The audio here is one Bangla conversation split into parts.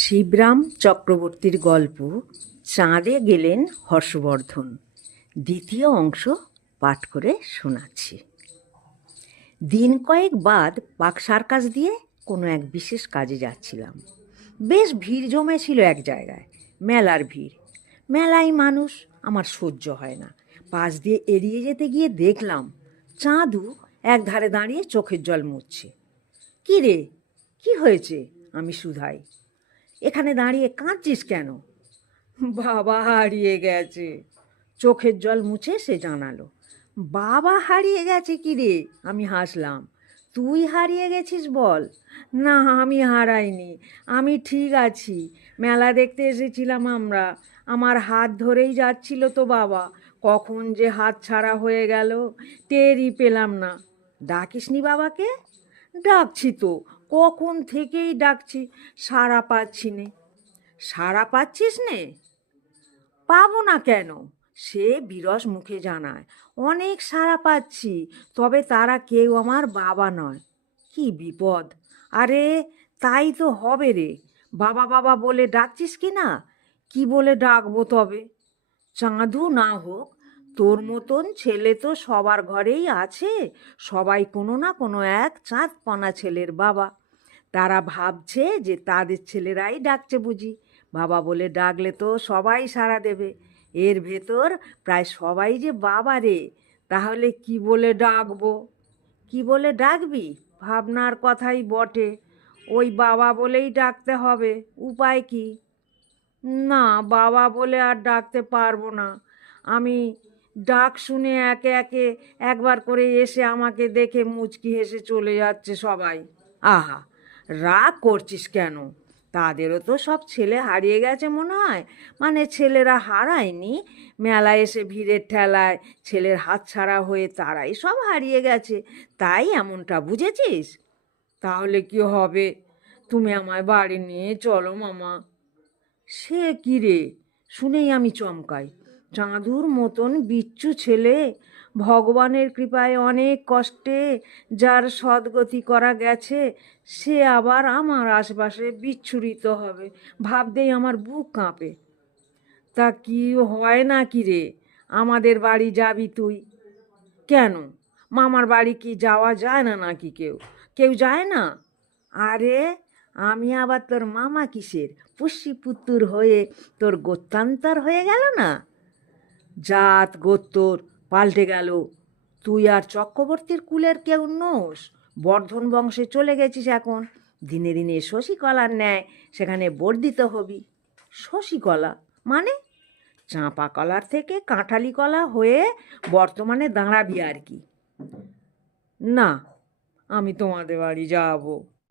শিবরাম চক্রবর্তীর গল্প চাঁদে গেলেন হর্ষবর্ধন দ্বিতীয় অংশ পাঠ করে শোনাচ্ছি। দিন কয়েক বাদ পাক সার্কাস দিয়ে কোনো এক বিশেষ কাজে যাচ্ছিলাম। বেশ ভিড় জমেছিল এক জায়গায়, মেলার ভিড়। মেলায় মানুষ আমার সহ্য হয় না। পাশ দিয়ে এড়িয়ে যেতে গিয়ে দেখলাম চাঁদু এক ধারে দাঁড়িয়ে চোখের জল মুছছে। কী রে, কী হয়েছে? আমি শুধাই। এখানে দাঁড়িয়ে কাঁদছিস কেন? বাবা হারিয়ে গেছে, চোখের জল মুছে সে জানালো। বাবা হারিয়ে গেছে কি রে? আমি হাসলাম। তুই হারিয়ে গেছিস বল? না, আমি হারাইনি, আমি ঠিক আছি। মেলা দেখতে এসেছিলাম আমরা, আমার হাত ধরেই যাচ্ছিল তো বাবা, কখন যে হাত ছাড়া হয়ে গেল টেরই পেলাম না। ডাকিসনি বাবাকে? ডাকছি তো, কখন থেকেই ডাকছি, সাড়া পাচ্ছি নে। সাড়া পাচ্ছিস নে? পাবো না কেন? সে বিরস মুখে জানায়, অনেক সাড়া পাচ্ছি, তবে তারা কেউ আমার বাবা নয়। কি বিপদ! আরে তাই তো হবে রে, বাবা বাবা বলে ডাকছিস কি না? কি বলে ডাকবো তবে? চাঁদু না হোক, তোর মতন ছেলে তো সবার ঘরেই আছে, সবাই কোনো না কোনো এক চাঁদপানা ছেলের বাবা। তারা ভাবছে যে তাদের ছেলেরাই ডাকছে বুঝি, বাবা বলে ডাকলে তো সবাই সাড়া দেবে। এর ভেতর প্রায় সবাই যে বাবা রে, তাহলে কি বলে ডাকবো? কি বলে ডাকবি? ভাবনার কথাই বটে, ওই বাবা বলেই ডাকতে হবে, উপায় কি? না, বাবা বলে আর ডাকতে পারবো না আমি। ডাক শুনে একে একে একবার করে এসে আমাকে দেখে মুচকি হেসে চলে যাচ্ছে সবাই। আহা, রাগ করছিস কেন? তাদেরও তো সব ছেলে হারিয়ে গেছে মনে হয়। মানে ছেলেরা হারায়নি, মেলায় এসে ভিড়ের ঠেলায় ছেলের হাতছাড়া হয়ে তারাই সব হারিয়ে গেছে, তাই এমনটা বুঝেছিস? তাহলে কি হবে? তুমি আমায় বাড়ি নিয়ে চলো মামা। সে কি রে? শুনেই আমি চমকাই। চাঁদুর মতন বিচ্ছু ছেলে, ভগবানের কৃপায় অনেক কষ্টে যার সদ্গতি করা গেছে, সে আবার আমার আশেপাশে বিচ্ছুরিত হবে, ভাবতেই আমার বুক কাঁপে। তা কি হয় না কি রে? আমাদের বাড়ি যাবি তুই? কেন? মামার বাড়ি কি যাওয়া যায় না নাকি? কেউ কেউ যায় না? আরে আমি আবার তোর মামা কিসের, পুষ্যিপুত্তুর হয়ে তোর গোত্রান্তর হয়ে গেল না? জাত গোত্তর পাল্টে গেল, তুই আর চক্রবর্তীর কুলের কেউ নোস, বর্ধন বংশে চলে গেছিস এখন। দিনে দিনে শশীকলার ন্যায় সেখানে বর্ধিত হবি। শশীকলা মানে? চাঁপা কলার থেকে কাঁঠালি কলা হয়ে বর্তমানে দাঁড়াবি আর কি। না, আমি তোমাদের বাড়ি যাব।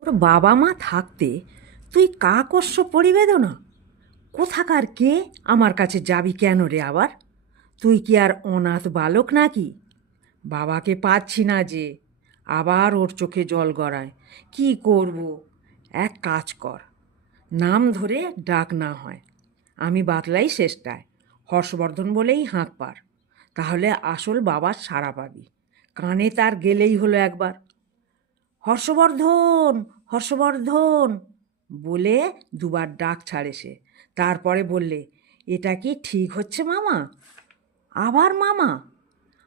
তোর বাবা মা থাকতে তুই কাকস্য পরিবেদনা? কোথাকার কে? আমার কাছে যাবি কেন রে আবার? তুই কি আর অনাথ বালক নাকি? বাবাকে পাচ্ছি না যে। আবার ওর চোখে জল গড়ায়। কি করব? এক কাজ কর, নাম ধরে ডাক না হয়, আমি বাতলাই শেষটায় হর্ষবর্ধন বলেই হাঁক পার, তাহলে আসল বাবার সাড়া পাবি। কানে তার গেলেই হলো একবার, হর্ষবর্ধন, হর্ষবর্ধন বলে দুবার ডাক ছাড়ে সে। তারপরে বললে, এটা কি ঠিক হচ্ছে মামা? আবার মামা?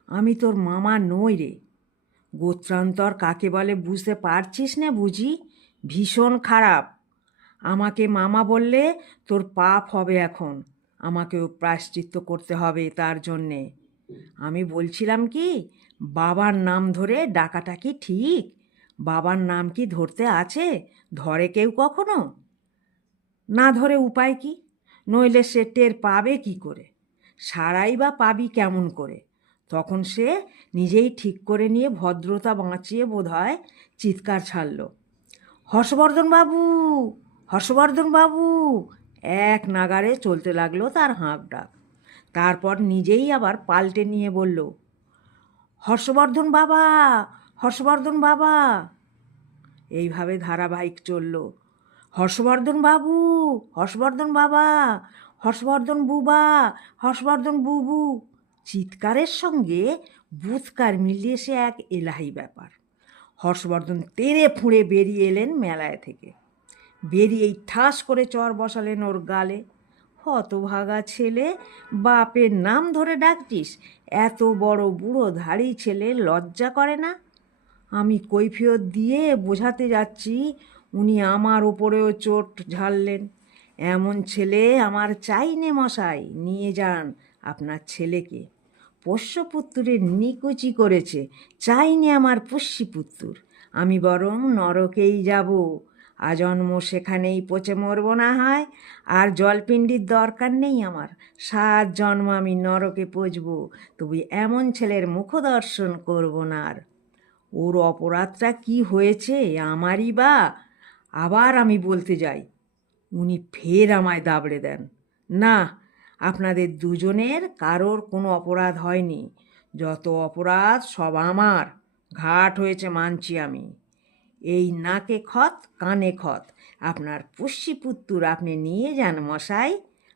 আমি তোর মামা নই রে। গোত্রান্তর কাকে বলে বুঝতে পারছিস না বুঝি? ভীষণ খারাপ। আমাকে মামা বললে তোর পাপ হবে এখন, আমাকেও প্রায়শ্চিত্ত করতে হবে তার জন্যে। আমি বলছিলাম কি, বাবার নাম ধরে ডাকাটা কি ঠিক? বাবার নাম কি ধরতে আছে? ধরে কেউ কখনো? না ধরে উপায় কি? নইলে সে টের পাবে কি করে? সারাই বা পাবি কেমন করে? তখন সে নিজেই ঠিক করে নিয়ে ভদ্রতা বাঁচিয়ে বোধহয় চিৎকার ছাড়ল, হর্ষবর্ধন বাবু, হর্ষবর্ধন বাবু। এক নাগাড়ে চলতে লাগলো তার হাঁক ডাক। তারপর নিজেই আবার পাল্টে নিয়ে বলল, হর্ষবর্ধন বাবা, হর্ষবর্ধন বাবা। এইভাবে ধারাবাহিক চলল। হর্ষবর্ধন বাবু, হর্ষবর্ধন বাবা, হর্ষবর্ধন বুবা, হর্ষবর্ধন বুবু। চিৎকারের সঙ্গে বুৎকার মিলিয়ে সে এক এলাহি ব্যাপার। হর্ষবর্ধন তেড়ে ফুঁড়ে বেরিয়ে এলেন মেলায় থেকে। বেরিয়েই ঠাস করে চর বসালেন ওর গালে। হতভাগা ছেলে, বাপের নাম ধরে ডাকছিস? এত বড় বুড়ো ধাড়ি ছেলে লজ্জা করে না? আমি কৈফিয়ত দিয়ে বোঝাতে যাচ্ছি, উনি আমার ওপরেও চোট ঝাড়লেন। এমন ছেলে আমার চাই নে মশাই, নিয়ে যান আপনার ছেলেকে। পোষ্যপুত্রের নিকুচি করেছে, চাইনি আমার পুষ্যিপুত্তুর। আমি বরং নরকেই যাব, আজন্ম সেখানেই পচে মরব না হয়। আর জলপিণ্ডির দরকার নেই আমার, 7 জন্ম আমি নরকে পচব, তবু এমন ছেলের মুখদর্শন করব না আর। ওর অপরাধটা কি হয়েছে আমারই বা? আবার আমি বলতে যাই, উনি ফের আমায় দাবড়ে দেন। না, আপনাদের দুজনের কারোর কোনো অপরাধ হয়নি, যত অপরাধ সব আমার। ঘাট হয়েছে মানছি আমি। এই নাকে খত কানে খত আপনার পুষ্যিপুত্তুর আপনি নিয়ে যান মশাই,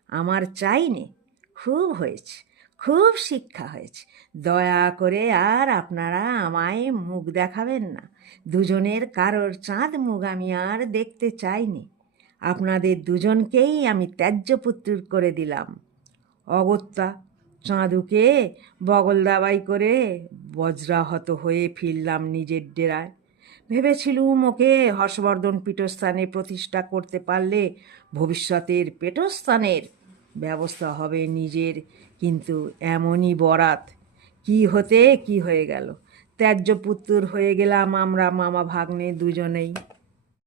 আমার চাই নে। খুব হয়েছে, খুব শিক্ষা হয়েছে, দয়া করে আর আপনারা আমায় মুখ দেখাবেন না। দুজনের কারোর চাঁদ মুখ আমি আর দেখতে চাইনি। আপনাদের দুজনকেই আমি ত্যায্যপুত্র করে দিলাম। অগত্যা চাঁদুকে বগল দাবাই করে বজ্রাহত হয়ে ফিরলাম নিজের ডেরায়। ভেবেছিলুম ওকে হর্ষবর্ধন পীঠস্থানে প্রতিষ্ঠা করতে পারলে ভবিষ্যতের পীঠস্থানের ব্যবস্থা হবে নিজের, কিন্তু এমনই বরাত, কি হতে কি হয়ে গেল। ত্যায্যপুত্র হয়ে গেলাম আমরা মামা ভাগ্নে দুজনেই।